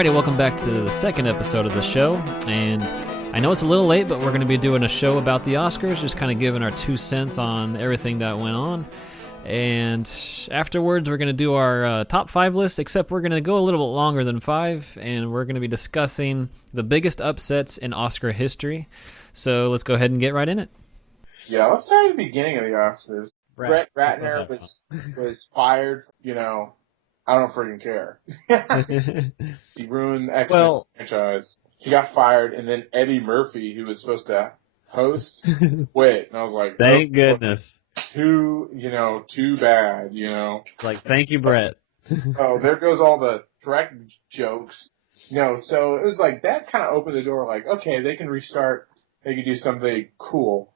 Alrighty, welcome back to the second episode of the show, and I know it's a little late, but we're going to be doing a show about the Oscars, just kind of giving our 2 cents on everything that went on, and afterwards we're going to do our top 5 list, except we're going to go a little bit longer than 5, and we're going to be discussing the biggest upsets in Oscar history, so let's go ahead and get right in it. Yeah, let's start at the beginning of the Oscars. Brett Ratner was fired, I don't freaking care. He ruined the X-Men franchise. He got fired, and then Eddie Murphy, who was supposed to host, quit. And I was like, thank goodness. Too bad, Like, thank you, Brett. Oh, there goes all the direct jokes. So it was like, that kind of opened the door, like, okay, they can restart, they can do something cool.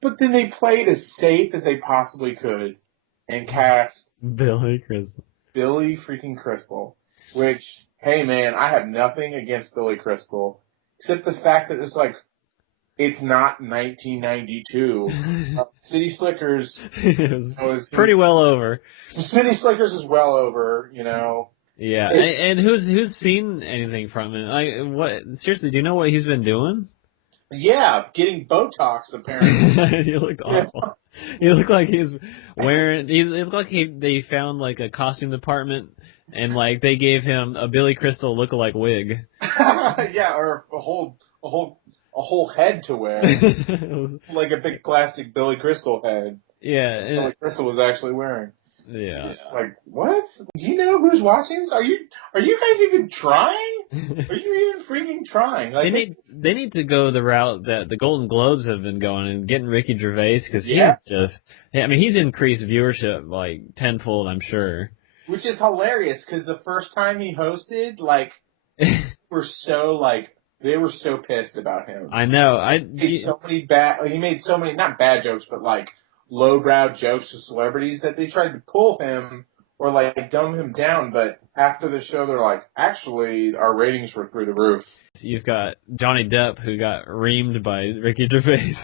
But then they played as safe as they possibly could and cast Billy freaking Crystal, which, hey man, I have nothing against Billy Crystal, except the fact that it's not 1992. City Slickers is pretty well over. City Slickers is well over, Yeah, and who's seen anything from it? Seriously, do you know what he's been doing? Yeah, getting Botox apparently. He looked awful. He looked like he's wearing. It looked like they found like a costume department and like they gave him a Billy Crystal lookalike wig. Yeah, or a whole head to wear, like a big plastic Billy Crystal head. Yeah, Billy Crystal was actually wearing. Yeah. Just like, what? Do you know who's watching this? Are you guys even trying? Are you even freaking trying? Like, they need to go the route that the Golden Globes have been going and getting Ricky Gervais because he's increased viewership like tenfold, I'm sure. Which is hilarious because the first time he hosted, they were so pissed about him. I know. He made so many not bad jokes, but lowbrow jokes to celebrities that they tried to pull him or dumb him down, but after the show they're like, actually our ratings were through the roof. You've got Johnny Depp who got reamed by Ricky Gervais.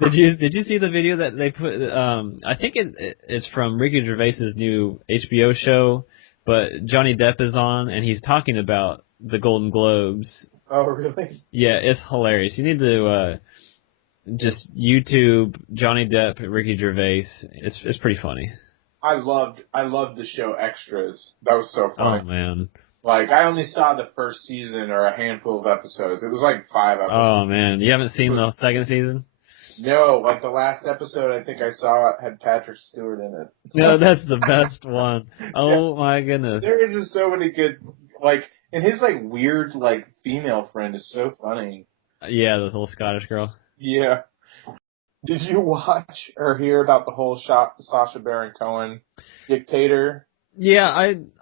Did you see the video that they put? I think it's from Ricky Gervais's new HBO show, but Johnny Depp is on and he's talking about the Golden Globes. Oh really? Yeah, it's hilarious. You need to just YouTube Johnny Depp, Ricky Gervais. It's pretty funny. I loved the show Extras. That was so funny. Oh man. I only saw the first season or a handful of episodes. It was 5 episodes. Oh man, you haven't seen the second season? No, the last episode I think I saw had Patrick Stewart in it. No, that's the best one. Oh my goodness. There are just so many good and his weird female friend is so funny. Yeah, this little Scottish girl. Yeah. Did you watch or hear about the whole Sacha Baron Cohen dictator? Yeah,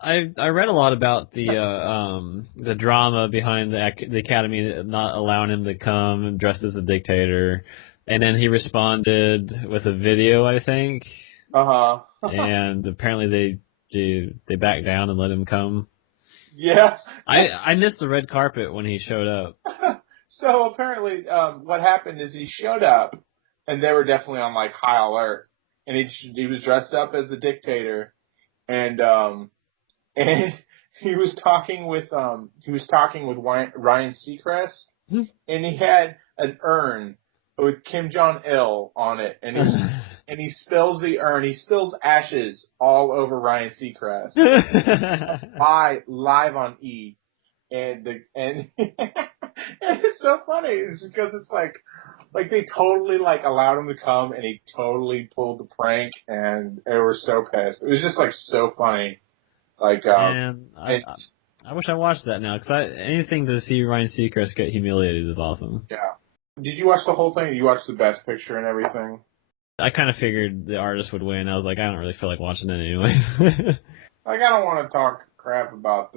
I read a lot about the drama behind the Academy not allowing him to come dressed as a dictator, and then he responded with a video, I think. And apparently they backed down and let him come. Yeah. I missed the red carpet when he showed up. So apparently, what happened is he showed up, and they were definitely on high alert, and he was dressed up as the dictator, and he was talking with Ryan Seacrest, and he had an urn with Kim Jong-il on it, and he spills the urn. He spills ashes all over Ryan Seacrest. live on E. And it's so funny. It's because it's they totally allowed him to come, and he totally pulled the prank, and they were so pissed. It was just so funny. Man, I wish I watched that now because anything to see Ryan Seacrest get humiliated is awesome. Yeah. Did you watch the whole thing? Did you watch the Best Picture and everything? I kind of figured the artist would win. I was like, I don't really feel like watching it anyways. I don't want to talk crap about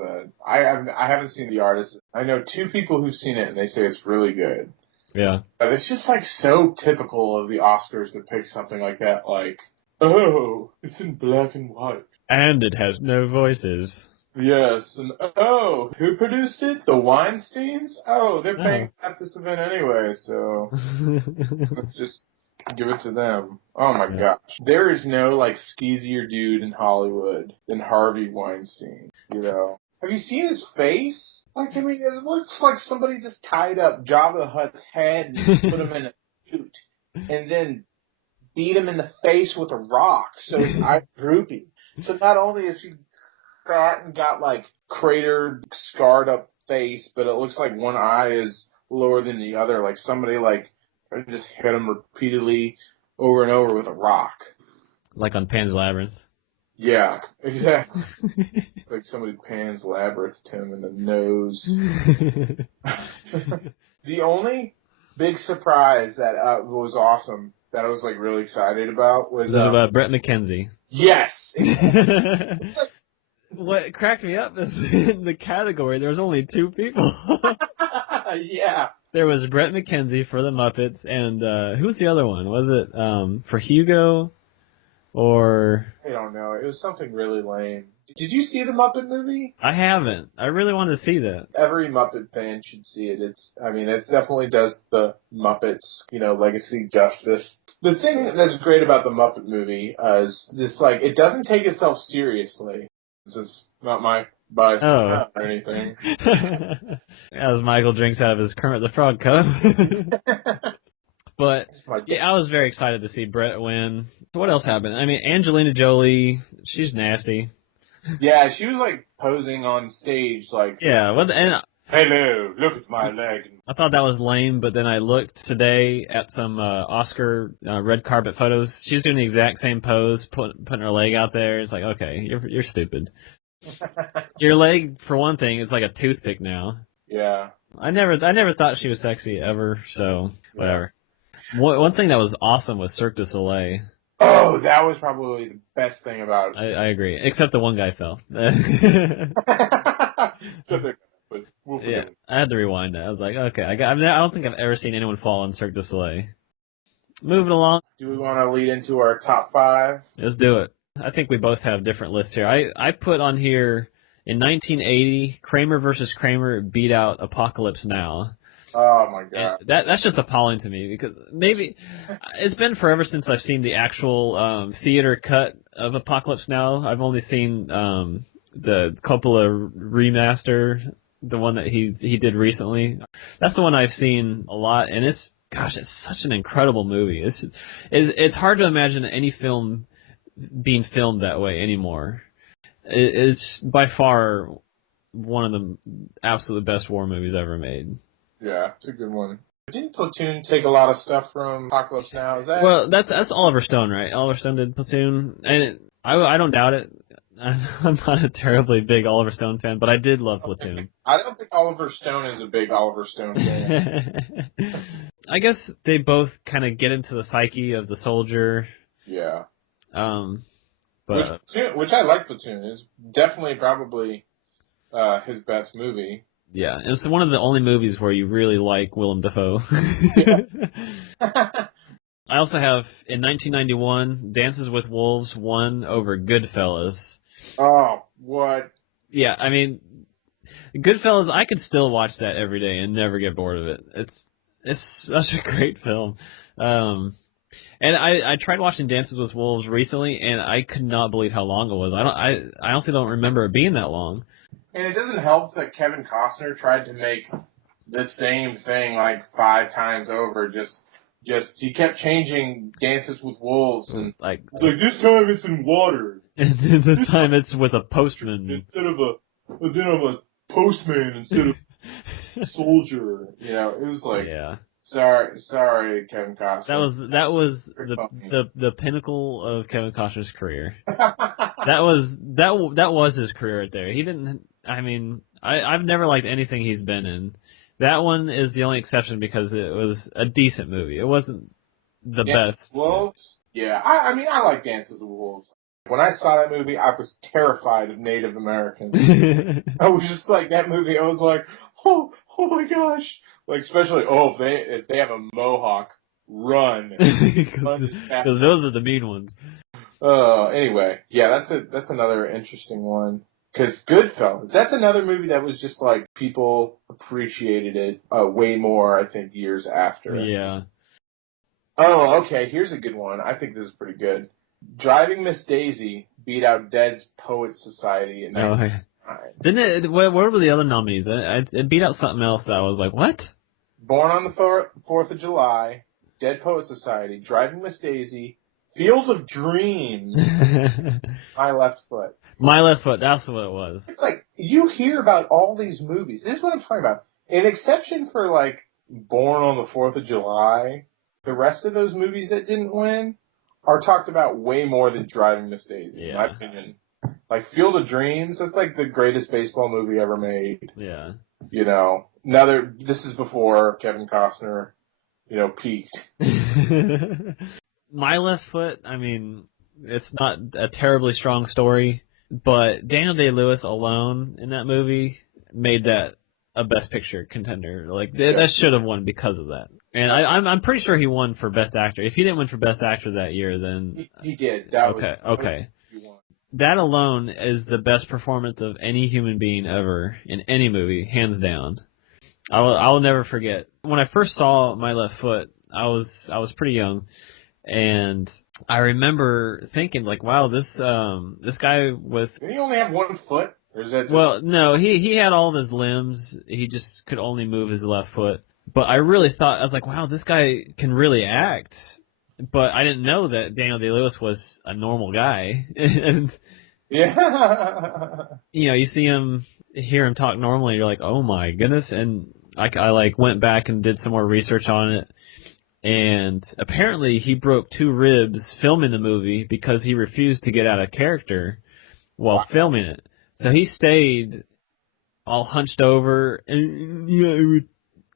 I haven't seen The Artist. I know 2 people who've seen it, and they say it's really good. Yeah. But it's just so typical of the Oscars to pick something like that, oh, it's in black and white. And it has no voices. Yes, and oh, who produced it? The Weinsteins? Oh, they're paying at this event anyway, so let's just give it to them. Oh my gosh. There is no skeezier dude in Hollywood than Harvey Weinstein, have you seen his face? Like, I mean, it looks like somebody just tied up Jabba the Hutt's head and put him in a suit, and then beat him in the face with a rock, so his eyes droopy. So not only is he fat and got like cratered, scarred up face, but it looks like one eye is lower than the other. Like somebody like just hit him repeatedly over and over with a rock. Like on Pan's Labyrinth. Yeah, exactly. Like somebody Pan's Labyrinth him in the nose. The only big surprise that was awesome, that I was like really excited about, was about Brett McKenzie. Yes. What cracked me up is in the category there was only 2 people. Yeah. There was Brett McKenzie for the Muppets, and who was the other one? Was it for Hugo, or I don't know. It was something really lame. Did you see the Muppet movie? I haven't. I really want to see that. Every Muppet fan should see it. It definitely does the Muppets, legacy justice. The thing that's great about the Muppet movie is just like it doesn't take itself seriously. This is not my bias or anything. As Michael drinks out of his Kermit the Frog cup. But yeah, I was very excited to see Brett win. So what else happened? I mean, Angelina Jolie, she's nasty. Yeah, she was like posing on stage, like hello, look at my leg. I thought that was lame, but then I looked today at some Oscar red carpet photos. She was doing the exact same pose, putting her leg out there. It's like, okay, you're stupid. Your leg, for one thing, is like a toothpick now. Yeah. I never thought she was sexy ever. So whatever. Yeah. One thing that was awesome was Cirque du Soleil. Oh, that was probably the best thing about it. I agree, except the one guy fell. Yeah, I had to rewind that. I was like, okay, I don't think I've ever seen anyone fall on Cirque du Soleil. Moving along. Do we want to lead into our top 5? Let's do it. I think we both have different lists here. I put on here, in 1980, Kramer versus Kramer beat out Apocalypse Now. Oh my god. And that's just appalling to me, because maybe it's been forever since I've seen the actual theater cut of Apocalypse Now. I've only seen the Coppola remaster, the one that he did recently. That's the one I've seen a lot, and it's such an incredible movie. It's hard to imagine any film being filmed that way anymore. It's by far one of the absolute best war movies ever made. Yeah, it's a good one. Didn't Platoon take a lot of stuff from Apocalypse Now? Is that? Well, that's Oliver Stone, right? Oliver Stone did Platoon, and I don't doubt it. I'm not a terribly big Oliver Stone fan, but I did love Platoon. I don't think Oliver Stone is a big Oliver Stone fan. I guess they both kind of get into the psyche of the soldier. Yeah. But which I like Platoon. It's definitely probably his best movie. Yeah, it's one of the only movies where you really like Willem Dafoe. I also have, in 1991, Dances with Wolves won over Goodfellas. Oh, what? Yeah, I mean, Goodfellas, I could still watch that every day and never get bored of it. It's such a great film. And I tried watching Dances with Wolves recently, and I could not believe how long it was. I honestly don't remember it being that long. And it doesn't help that Kevin Costner tried to make the same thing like 5 times over. Just he kept changing Dances with Wolves, and like this time it's in water. And this time it's with a postman instead of a postman instead of soldier. It was like Sorry, Kevin Costner. That was the pinnacle of Kevin Costner's career. that was his career right there. He didn't. I mean, I've never liked anything he's been in. That one is the only exception because it was a decent movie. It wasn't the best. Wolves? Yeah. I mean, I like Dances with Wolves. When I saw that movie, I was terrified of Native Americans. I was just like, that movie, I was like, oh my gosh. Like, especially, if they have a mohawk, run. Because those are the mean ones. Anyway, yeah, that's another interesting one. Because Goodfellas, that's another movie that was just like, people appreciated it way more, I think, years after. Yeah. Oh, okay, here's a good one. I think this is pretty good. Driving Miss Daisy beat out Dead's Poets Society in 1999. Didn't it? What were the other nominees? It beat out something else that I was like, what? Born on the 4th of July, Dead Poet Society, Driving Miss Daisy, Field of Dreams, My Left Foot. My Left Foot, that's what it was. It's like, you hear about all these movies. This is what I'm talking about. An exception for, like, Born on the 4th of July, the rest of those movies that didn't win are talked about way more than Driving Miss Daisy, in my opinion. Like, Field of Dreams, that's like the greatest baseball movie ever made. Yeah. You know, this is before Kevin Costner, peaked. My Left Foot, I mean, it's not a terribly strong story, but Daniel Day-Lewis alone in that movie made that a Best Picture contender. Like, that should have won because of that. And I'm pretty sure he won for Best Actor. If he didn't win for Best Actor that year, then... He did. Okay. That alone is the best performance of any human being ever in any movie, hands down. I will never forget. When I first saw My Left Foot, I was pretty young, and I remember thinking, like, wow, this guy with... Did he only have one foot? Or is that just... Well, no, he had all of his limbs. He just could only move his left foot. But I really thought, I was like, wow, this guy can really act. But I didn't know that Daniel Day-Lewis was a normal guy. And yeah, you see him, hear him talk normally, you're like, oh my goodness. And I like went back and did some more research on it. And apparently he broke 2 ribs filming the movie because he refused to get out of character while filming it. So he stayed all hunched over and he would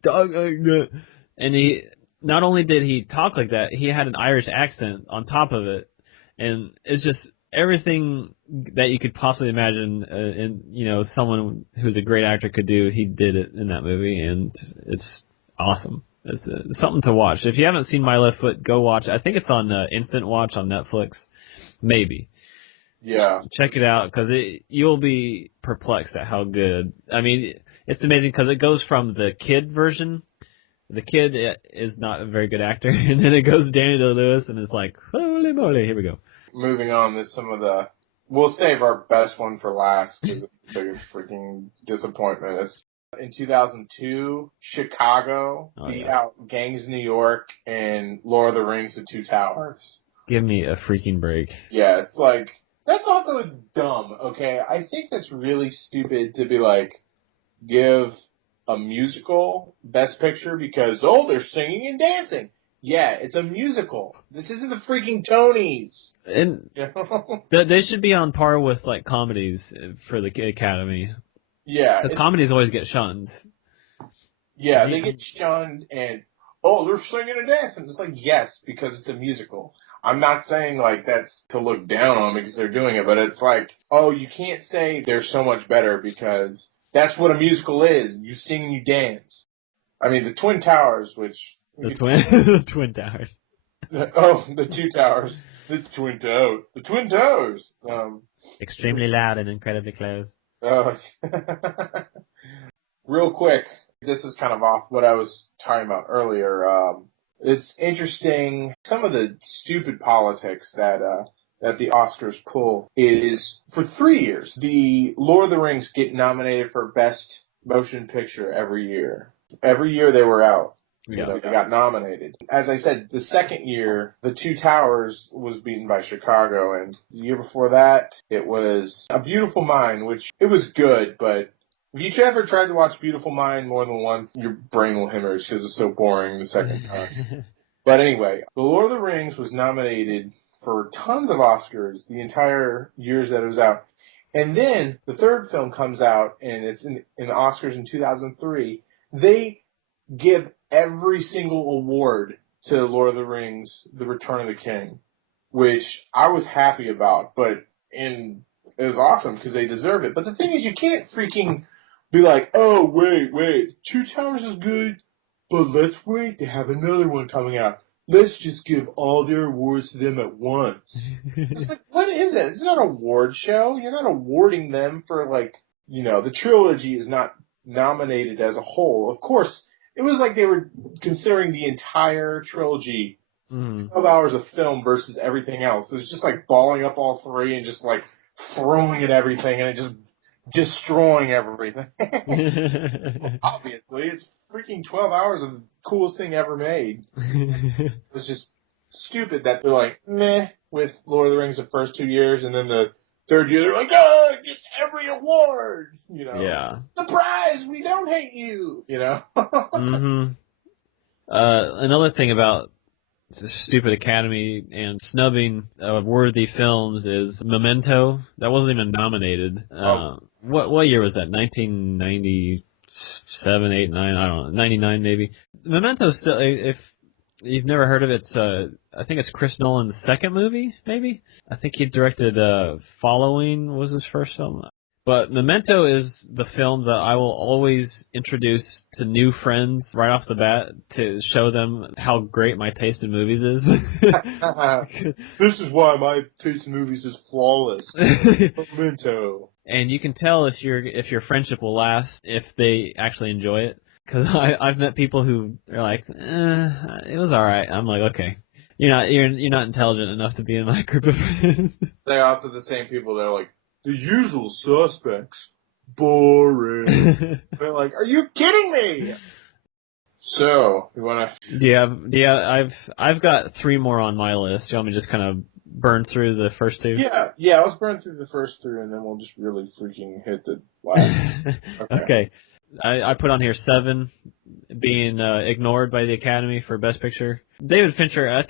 talk like that. And he not only did he talk like that, he had an Irish accent on top of it, and it's just everything that you could possibly imagine. And someone who's a great actor could do. He did it in that movie, and it's awesome. It's something to watch. If you haven't seen My Left Foot, go watch it. I think it's on Instant Watch on Netflix, maybe. Yeah. Check it out because you'll be perplexed at how good. I mean, it's amazing because it goes from the kid version. The kid is not a very good actor, and then it goes to Daniel Day-Lewis, and it's like, holy moly, here we go. Moving on, we'll save our best one for last because it's the biggest freaking disappointment. In 2002, Chicago beat out Gangs of New York and Lord of the Rings: The Two Towers. Give me a freaking break. Yes, like, that's also dumb, okay? I think that's really stupid to be like, give a musical Best Picture because, they're singing and dancing. Yeah, it's a musical. This isn't the freaking Tonys. And they should be on par with, like, comedies for the Academy. Yeah. Because comedies always get shunned. Yeah, they get shunned and, they're singing and dancing. It's like, yes, because it's a musical. I'm not saying, like, that's to look down on because they're doing it, but it's like, you can't say they're so much better because that's what a musical is. You sing and you dance. I mean, the Twin Towers, which... The Twin Towers. The Two Towers. The Twin Towers. The Twin Towers. Extremely loud and incredibly close. Real quick, this is kind of off what I was talking about earlier. It's interesting, some of the stupid politics that the Oscars pull is, for 3 years, the Lord of the Rings get nominated for Best Motion Picture every year. Every year they were out. They got nominated. As I said, the second year, The Two Towers was beaten by Chicago, and the year before that, it was A Beautiful Mind, which it was good, but if you ever tried to watch Beautiful Mind more than once, your brain will hemorrhage because it's so boring the second time. But anyway, The Lord of the Rings was nominated for tons of Oscars the entire years that it was out. And then the third film comes out, and it's in the Oscars in 2003. They give every single award to Lord of the Rings, The Return of the King, which I was happy about, it was awesome because they deserve it. But the thing is, you can't freaking be like, wait, Two Towers is good, but let's wait to have another one coming out. Let's just give all their awards to them at once. It's like, what is it? It's not an award show. You're not awarding them for, like, the trilogy is not nominated as a whole. Of course, it was like they were considering the entire trilogy 12 hours of film versus everything else. It was just like balling up all three and just like throwing at everything, and it just destroying everything. Obviously, it's freaking 12 hours of the coolest thing ever made. It was just stupid that they're like, meh, with Lord of the Rings the first 2 years, and then the third year they're like, oh, it gets every award, you know. Yeah. Surprise, we don't hate you, you know. Another thing about the stupid Academy and snubbing of worthy films is Memento. That wasn't even nominated. What year was that? 1997, 8, 9, I don't know, 99 maybe. Memento still, if you've never heard of it, I think it's Chris Nolan's second movie, maybe? I think he directed Following was his first film. But Memento is the film that I will always introduce to new friends right off the bat to show them how great my taste in movies is. This is why my taste in movies is flawless. Memento. And you can tell if your friendship will last if they actually enjoy it. Because I've met people who are like, it was all right. I'm like, okay, you're not intelligent enough to be in my group of friends. They're also the same people that are like, the usual suspects. Boring. They're like, are you kidding me? So, you wanna? Yeah. I've got 3 more on my list. You want me to just kind of burn through the first 2? Yeah. Let's burn through the first 3, and then we'll just really freaking hit the last. Okay. I put on here 7 being ignored by the Academy for Best Picture. David Fincher, I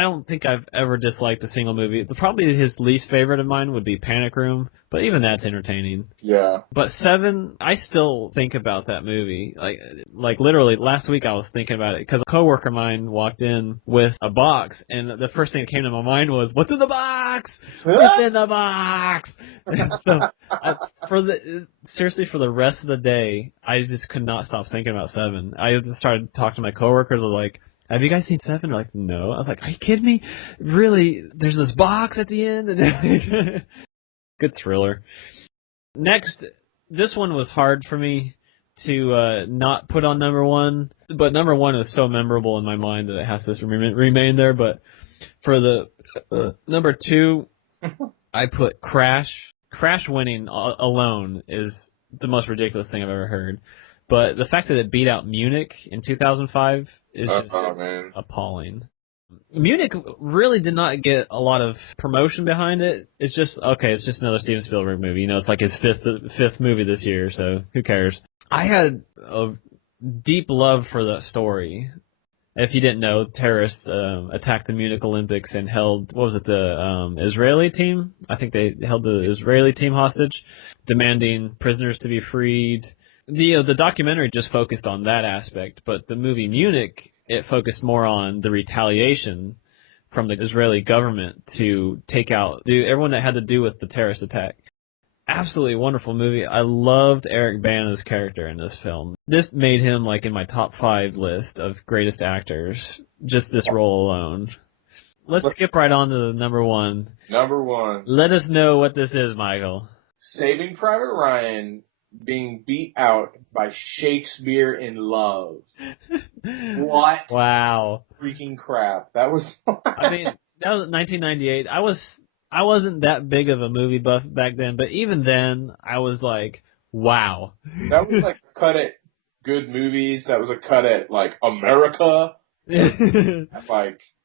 don't think I've ever disliked a single movie. Probably his least favorite of mine would be Panic Room, but even that's entertaining. Yeah. But 7, I still think about that movie. Like literally last week I was thinking about it because a coworker of mine walked in with a box, and the first thing that came to my mind was, "What's in the box? What's in the box?" And so seriously, for the rest of the day, I just could not stop thinking about 7. I just started talking to my coworkers. I was like, have you guys seen 7? They're like, no. I was like, are you kidding me? Really? There's this box at the end? Good thriller. Next, this one was hard for me to not put on number 1, but number 1 is so memorable in my mind that it has to remain there. But for the number 2, I put Crash. Crash winning alone is the most ridiculous thing I've ever heard. But the fact that it beat out Munich in 2005 is just appalling. Munich really did not get a lot of promotion behind it. It's just another Steven Spielberg movie. It's like his fifth movie this year, so who cares? I had a deep love for the story. If you didn't know, terrorists attacked the Munich Olympics and held, the Israeli team? I think they held the Israeli team hostage, demanding prisoners to be freed. The documentary just focused on that aspect, but the movie Munich, it focused more on the retaliation from the Israeli government to take out everyone that had to do with the terrorist attack. Absolutely wonderful movie. I loved Eric Bana's character in this film. This made him in my top 5 list of greatest actors, just this role alone. Let's skip right on to the number 1. Number 1. Let us know what this is, Michael. Saving Private Ryan being beat out by Shakespeare in Love. What? Wow. Freaking crap. That was... I mean, that was 1998. I wasn't that big of a movie buff back then, but even then, I was like, wow. That was like a cut at good movies. That was a cut at, America. That's a...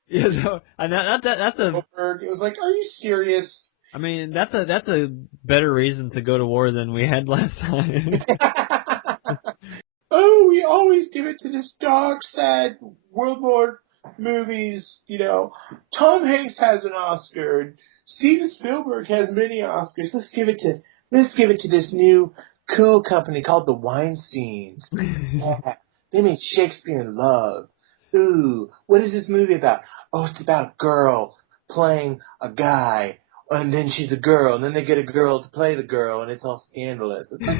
It was like, are you serious? I mean, that's a better reason to go to war than we had last time. Oh, we always give it to this dark, sad World War movies. Tom Hanks has an Oscar. And Steven Spielberg has many Oscars. Let's give it to this new cool company called the Weinsteins. Yeah, they made Shakespeare in Love. Ooh, what is this movie about? Oh, it's about a girl playing a guy. And then she's a girl, and then they get a girl to play the girl, and it's all scandalous. It's like,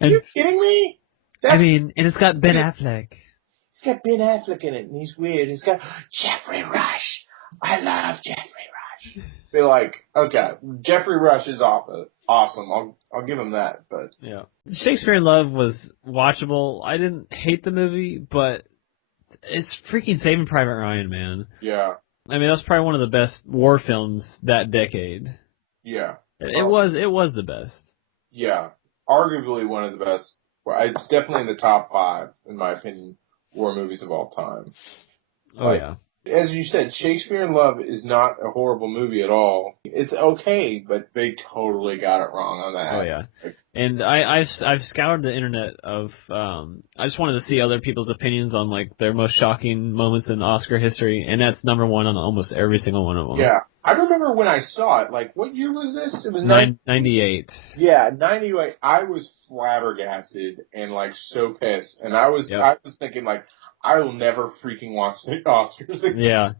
are you kidding me? And it's got Ben Affleck. It's got Ben Affleck in it, and he's weird. It's got Jeffrey Rush. I love Jeffrey Rush. They're like, okay, Jeffrey Rush is awesome. I'll give him that. But yeah, Shakespeare in Love was watchable. I didn't hate the movie, but it's freaking Saving Private Ryan, man. Yeah. I mean, that's probably one of the best war films that decade. Yeah. It was the best. Yeah, arguably one of the best. Well, it's definitely in the top 5, in my opinion, war movies of all time. Oh, yeah. As you said, Shakespeare in Love is not a horrible movie at all. It's okay, but they totally got it wrong on that. Oh, yeah. And I've scoured the internet of, I just wanted to see other people's opinions on, like, their most shocking moments in Oscar history, and that's number 1 on almost every single one of them. Yeah. I remember when I saw it, like, what year was this? It was 98. Yeah, 98. I was flabbergasted and, like, so pissed. And I was thinking, like, I will never freaking watch the Oscars again. Yeah.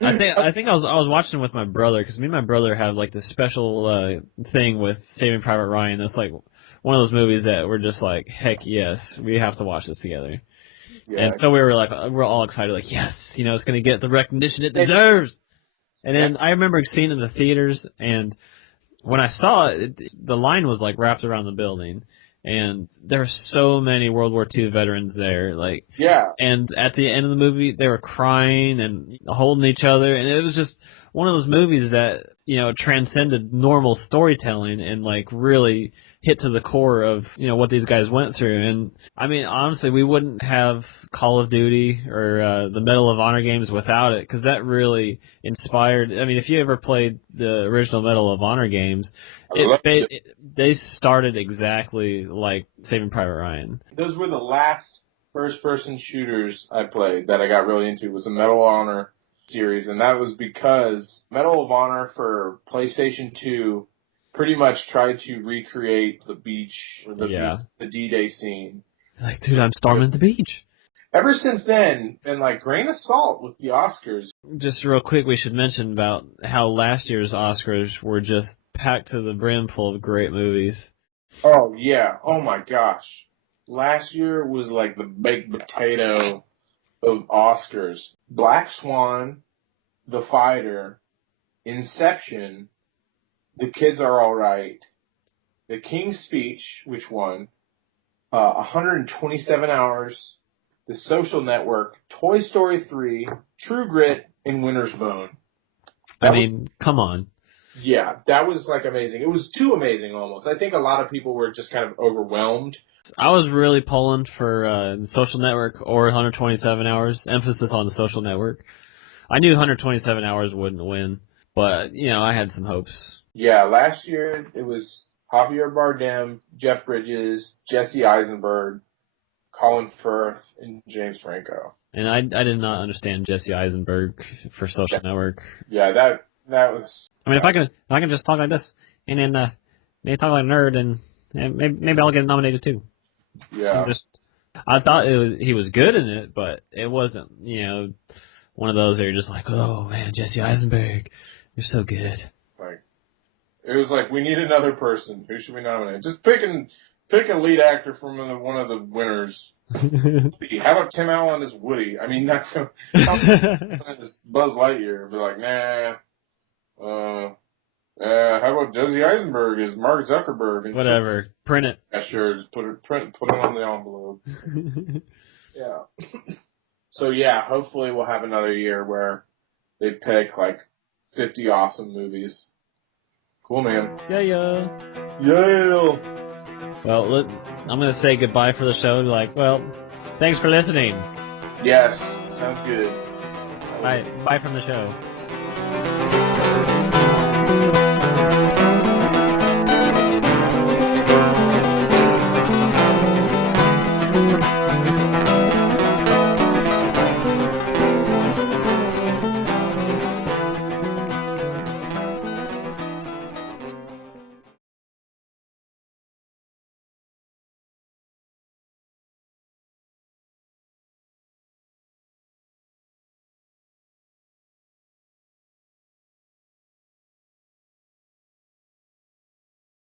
I think I was watching with my brother, because me and my brother have, like, this special thing with Saving Private Ryan. It's, like, one of those movies that we're just like, heck yes, we have to watch this together. Yeah. And so we were like, we're all excited, like, yes, you know, it's going to get the recognition it deserves. And then I remember seeing it in the theaters, and when I saw it, the line was, like, wrapped around the building. And there were so many World War II veterans there, like, and at the end of the movie, they were crying and holding each other, and it was just one of those movies that, you know, transcended normal storytelling and, like, really hit to the core of, you know, what these guys went through. And, I mean, honestly, we wouldn't have Call of Duty or the Medal of Honor games without it, because that really inspired. I mean, if you ever played the original Medal of Honor games, they started exactly like Saving Private Ryan. Those were the last first-person shooters I played that I got really into, was the Medal of Honor series, and that was because Medal of Honor for PlayStation 2 pretty much tried to recreate the beach, or the D-Day scene. Like, dude, I'm storming the beach. Ever since then, been like grain of salt with the Oscars. Just real quick, we should mention about how last year's Oscars were just packed to the brim full of great movies. Oh, yeah. Oh, my gosh. Last year was like the baked potato of Oscars. Black Swan, The Fighter, Inception, The Kids Are All Right, The King's Speech, which won, 127 Hours, The Social Network, Toy Story 3, True Grit, and Winter's Bone. Come on. Yeah, that was, like, amazing. It was too amazing, almost. I think a lot of people were just kind of overwhelmed. I was really pulling for The Social Network or 127 Hours, emphasis on The Social Network. I knew 127 Hours wouldn't win, but, you know, I had some hopes. Yeah, last year it was Javier Bardem, Jeff Bridges, Jesse Eisenberg, Colin Firth, and James Franco. And I did not understand Jesse Eisenberg for Social Network. Yeah, that was... I mean, if I can just talk like this, and then maybe talk like a nerd, and maybe I'll get nominated too. Yeah. I thought he was good in it, but it wasn't, you know, one of those that you're just like, oh man, Jesse Eisenberg, you're so good. Like, it was like, we need another person. Who should we nominate? Just pick a lead actor from one of the winners. How about Tim Allen as Woody? I mean, not Tim Allen as Buzz Lightyear. Be like, nah. How about Jesse Eisenberg as Mark Zuckerberg? Whatever. Print it. Yeah, sure. Just put it on the envelope. Yeah. So yeah, hopefully we'll have another year where they pick like 50 awesome movies. Cool, man. Yeah. Well, I'm going to say goodbye for the show. Like, well, thanks for listening. Yes, sounds good. Bye from the show.